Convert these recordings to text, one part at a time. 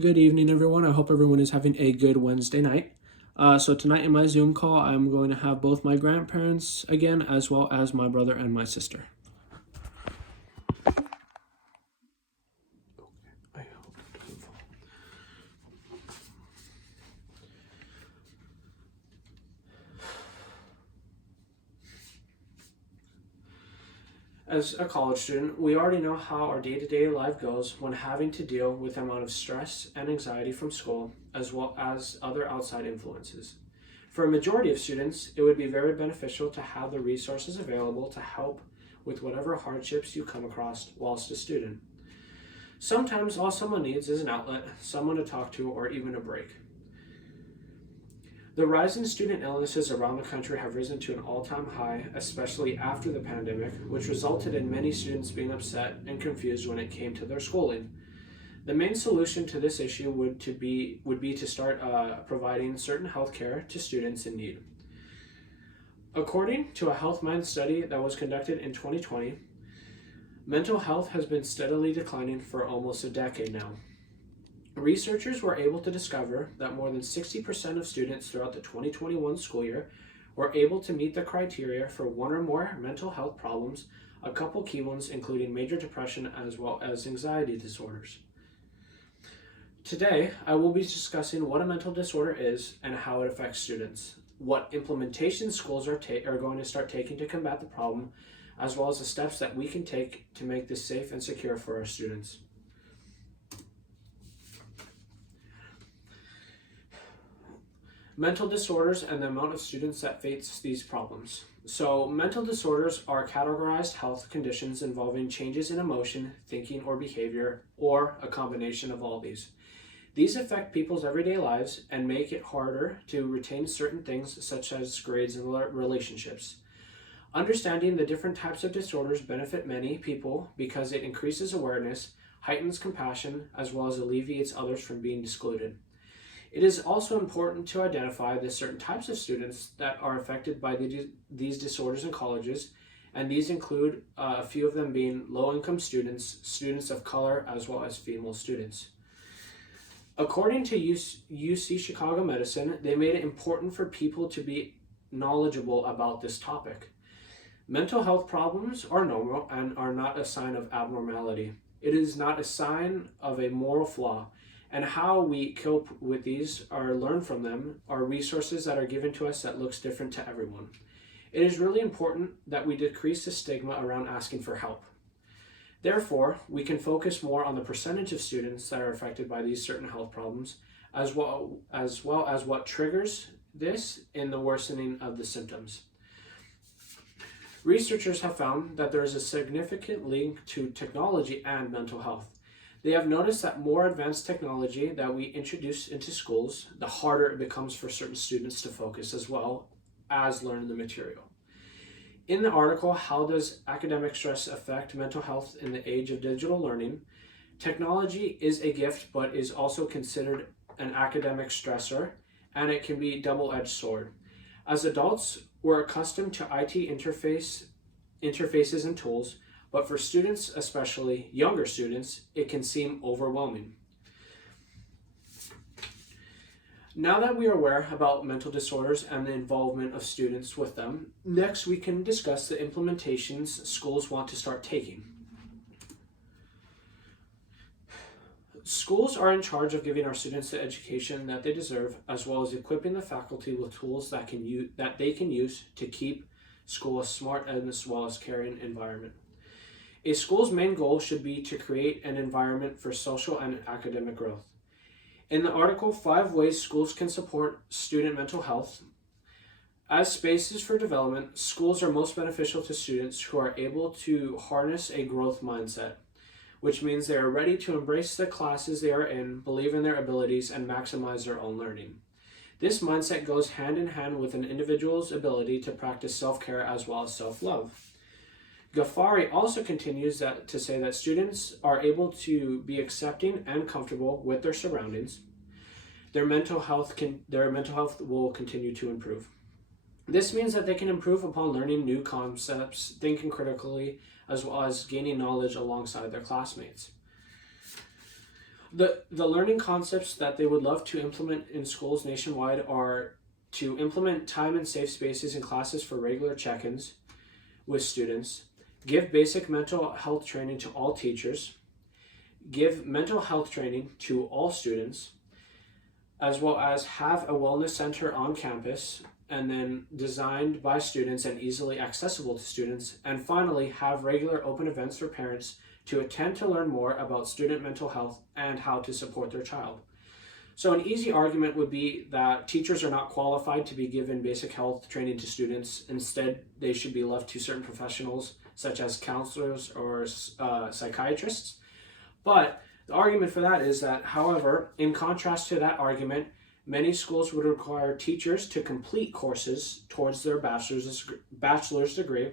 Good evening, everyone. I hope everyone is having a good Wednesday night. So tonight in my Zoom call, I'm going to have both my grandparents again, as well as my brother and my sister. As a college student, we already know how our day-to-day life goes when having to deal with the amount of stress and anxiety from school, as well as other outside influences. For a majority of students, it would be very beneficial to have the resources available to help with whatever hardships you come across whilst a student. Sometimes all someone needs is an outlet, someone to talk to, or even a break. The rise in student illnesses around the country have risen to an all-time high, especially after the pandemic, which resulted in many students being upset and confused when it came to their schooling. The main solution to this issue would be to start providing certain health care to students in need. According to a Health Mind study that was conducted in 2020, mental health has been steadily declining for almost a decade now. Researchers were able to discover that more than 60% of students throughout the 2021 school year were able to meet the criteria for one or more mental health problems, a couple key ones including major depression as well as anxiety disorders. Today, I will be discussing what a mental disorder is and how it affects students, what implementation schools are going to start taking to combat the problem, as well as the steps that we can take to make this safe and secure for our students. Mental disorders and the amount of students that face these problems. So, mental disorders are categorized health conditions involving changes in emotion, thinking, or behavior, or a combination of all these. These affect people's everyday lives and make it harder to retain certain things such as grades and relationships. Understanding the different types of disorders benefit many people because it increases awareness, heightens compassion, as well as alleviates others from being excluded. It is also important to identify the certain types of students that are affected by these disorders in colleges, and these include a few of them being low-income students, students of color, as well as female students. According to UC Chicago Medicine, they made it important for people to be knowledgeable about this topic. Mental health problems are normal and are not a sign of abnormality. It is not a sign of a moral flaw. And how we cope with these or learn from them are resources that are given to us that looks different to everyone. It is really important that we decrease the stigma around asking for help. Therefore, we can focus more on the percentage of students that are affected by these certain health problems, as well as what triggers this in the worsening of the symptoms. Researchers have found that there is a significant link to technology and mental health. They have noticed that more advanced technology that we introduce into schools, the harder it becomes for certain students to focus as well as learn the material. In the article, How Does Academic Stress Affect Mental Health in the Age of Digital Learning? Technology is a gift, but is also considered an academic stressor, and it can be a double-edged sword. As adults, we're accustomed to IT interfaces and tools, but for students, especially younger students, it can seem overwhelming. Now that we are aware about mental disorders and the involvement of students with them, next we can discuss the implementations schools want to start taking. Schools are in charge of giving our students the education that they deserve, as well as equipping the faculty with tools that they can use to keep school a smart and as well as caring environment. A school's main goal should be to create an environment for social and academic growth. In the article, 5 ways schools can support student mental health. As spaces for development, schools are most beneficial to students who are able to harness a growth mindset, which means they are ready to embrace the classes they are in, believe in their abilities, and maximize their own learning. This mindset goes hand in hand with an individual's ability to practice self-care as well as self-love. Ghaffari also continues to say that students are able to be accepting and comfortable with their surroundings. Their mental health will continue to improve. This means that they can improve upon learning new concepts, thinking critically, as well as gaining knowledge alongside their classmates. The learning concepts that they would love to implement in schools nationwide are to implement time and safe spaces in classes for regular check-ins with students, give basic mental health training to all teachers, give mental health training to all students, as well as have a wellness center on campus and then designed by students and easily accessible to students, and finally have regular open events for parents to attend to learn more about student mental health and how to support their child. So an easy argument would be that teachers are not qualified to be given basic health training to students. Instead, they should be left to certain professionals such as counselors or psychiatrists. But the argument for that is that, however, in contrast to that argument, many schools would require teachers to complete courses towards their bachelor's degree,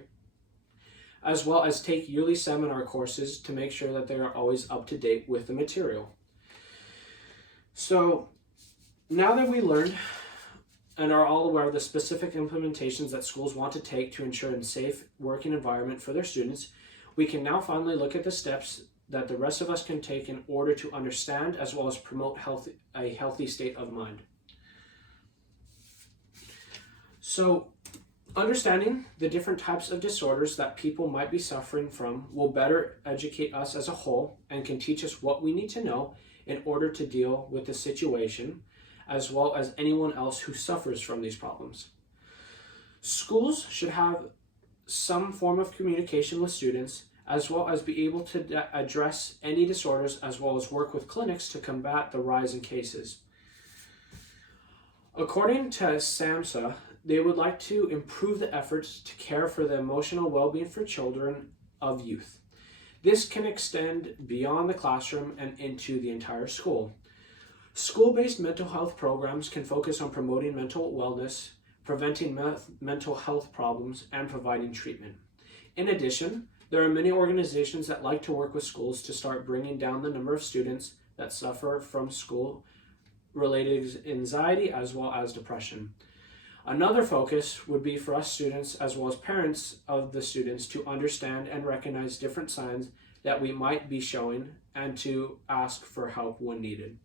as well as take yearly seminar courses to make sure that they are always up to date with the material. So now that we learned and are all aware of the specific implementations that schools want to take to ensure a safe working environment for their students, we can now finally look at the steps that the rest of us can take in order to understand as well as promote a healthy state of mind. So, understanding the different types of disorders that people might be suffering from will better educate us as a whole and can teach us what we need to know in order to deal with the situation, as well as anyone else who suffers from these problems. Schools should have some form of communication with students, as well as be able to address any disorders, as well as work with clinics to combat the rise in cases. According to SAMHSA, they would like to improve the efforts to care for the emotional well-being for children of youth. This can extend beyond the classroom and into the entire school. School-based mental health programs can focus on promoting mental wellness, preventing mental health problems, and providing treatment. In addition, there are many organizations that like to work with schools to start bringing down the number of students that suffer from school-related anxiety as well as depression. Another focus would be for us students as well as parents of the students to understand and recognize different signs that we might be showing and to ask for help when needed.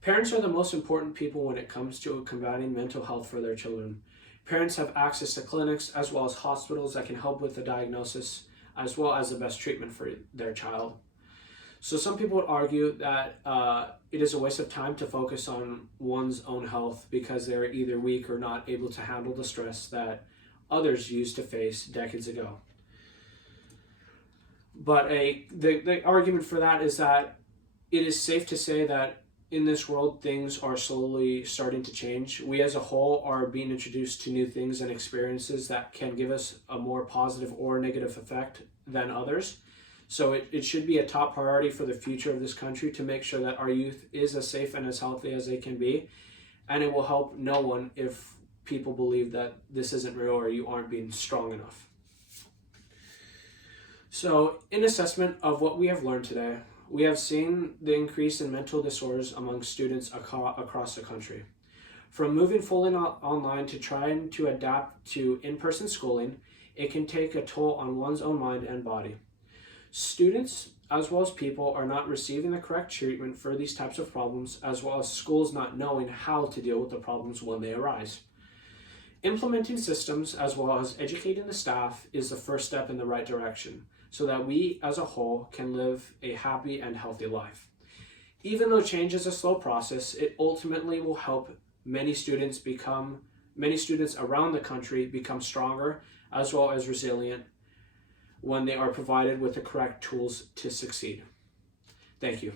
Parents are the most important people when it comes to combating mental health for their children. Parents have access to clinics as well as hospitals that can help with the diagnosis as well as the best treatment for their child. So some people would argue that it is a waste of time to focus on one's own health because they're either weak or not able to handle the stress that others used to face decades ago. But the argument for that is that it is safe to say that in this world, things are slowly starting to change. We as a whole are being introduced to new things and experiences that can give us a more positive or negative effect than others. So it should be a top priority for the future of this country to make sure that our youth is as safe and as healthy as they can be. And it will help no one if people believe that this isn't real or you aren't being strong enough. So in assessment of what we have learned today, we have seen the increase in mental disorders among students across the country. From moving fully online to trying to adapt to in-person schooling, it can take a toll on one's own mind and body. Students, as well as people, are not receiving the correct treatment for these types of problems, as well as schools not knowing how to deal with the problems when they arise. Implementing systems, as well as educating the staff, is the first step in the right direction, so that we, as a whole, can live a happy and healthy life. Even though change is a slow process, it ultimately will help many students around the country become stronger, as well as resilient, when they are provided with the correct tools to succeed. Thank you.